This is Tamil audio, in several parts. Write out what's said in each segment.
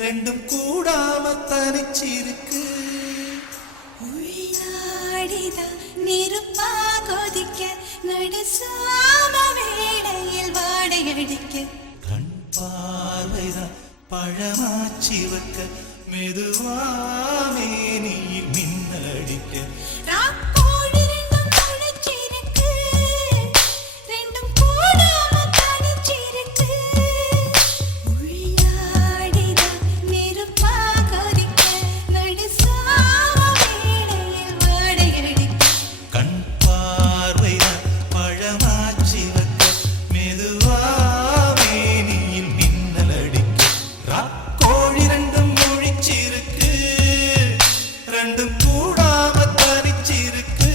ரெண்டும் கூடாம தனிச்சிருக்கு. உள்ளாடிதான் நெருப்பா கொதிக்க நடுசாம வேளையில் வாடையடிக்க கண் பார்வைதான் பழமாச்சி வைக்க மெதுவாமே நீ மின்னடிக்க. ராக்கோடு ரெண்டும் முளைச்சிருக்கு, ரெண்டும் கூடாம தனிச்சிருக்கு. உள்ளாடிதான் நெருப்பா கொதிக்க நடுசாம வேளையில் வாடையடிக்க கண் பார்வைதான் பழமாச்சி வைக்க மெதுவாமே நீ மின்னடிக்க. ராக்கோழி ரெண்டும் முழிச்சிருக்கு, ரெண்டும் கூடாம தனிச்சிருக்கு.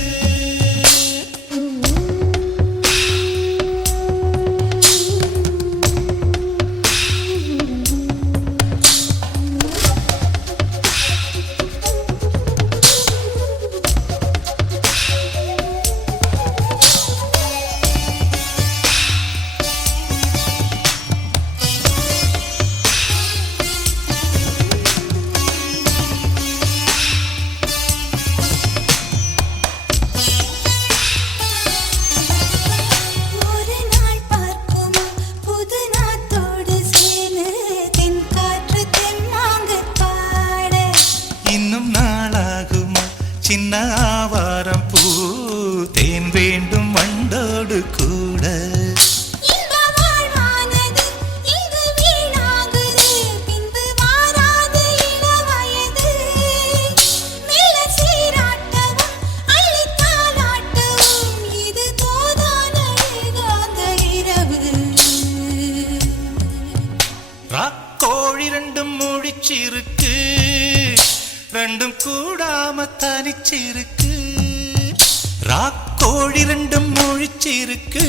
ஒரு நாள் பார்க்குமா புது நாத்தோடு சேர்ந்து தென்காற்று தெம்மாங்கு பாட இன்னும் நாளாகுமா சின்ன ஆவாரம் பூ தேன் வேண்டும் வண்டோடு கூட. இந்த வாழ்வானது இங்கு வீணாகுது, பின்பு வாராது இளவயது. மெல்ல சீராட்டவும் அள்ளித் தாலாட்டவும் இது தோதான ஏகாந்த இரவு. ராக்கோழி ரெண்டும் முழிச்சிருக்கு, ரெண்டும் கூடாம தனிச்சிருக்கு. ராக்கோழி ரெண்டும் முழிச்சிருக்கு,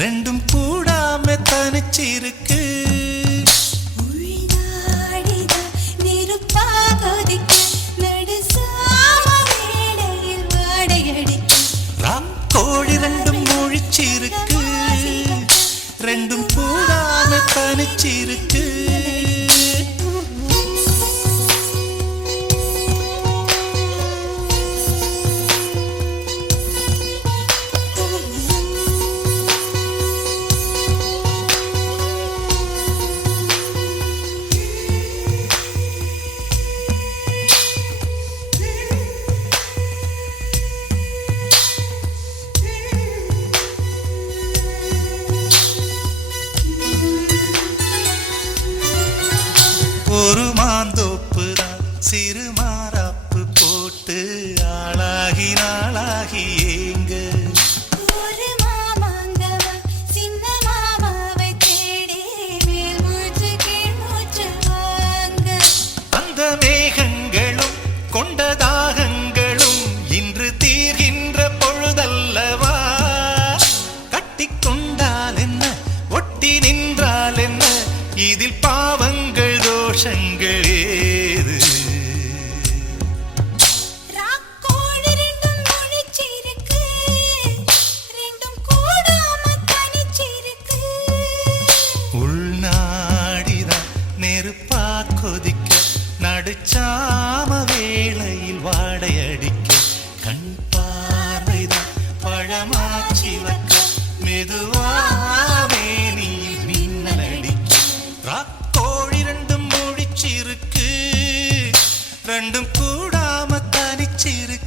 ரெண்டும் கூடாம தனிச்சிருக்கு. உள்ளாடிதான் நெருப்பா கொதிக்க நடுசாம வேளையில் வாடையடிக்க ராக்கோழி ரெண்டும் முழிச்சிருக்கு, ரெண்டும் கூடாம தனிச்சிருக்கு. ஒரு மாந்தோப்பு தான் சிறு மாறாப்பு போட்டு ஆளாகி நாளாகி ஏங்க. ஒரு மாமாங்கவா சின்ன மாமாவை தேடி மேல் மூச்சு கீழ் மூச்சு வாங்க. அந்த மேகங்களும் கொண்ட தாகங்களும் இன்று தீர்கின்ற பொழுதல்லவா. கட்டிக்கொண்டால் என்ன ஒட்டி நின்றால் என்ன, இதில் பாவங்கள் தோஷங்கள் ஏது. ராக்கோடு ரெண்டும் முழிச்சிருக்கு, ரெண்டும் கூடாம தனிச்சிருக்கு. உள்நாடிதான் நெருப்பா கொதிக்க நடுச்சாம வேளையில் வாடையடிக்க. கண் பார்வைதான் பழமாச்சி வைக்க மெதுவாவே நீ மின்னடிக்க. ராக்கோழி ரெண்டும் முழிச்சிருக்கு, ரெண்டும் கூடாம தனிச்சிருக்கு.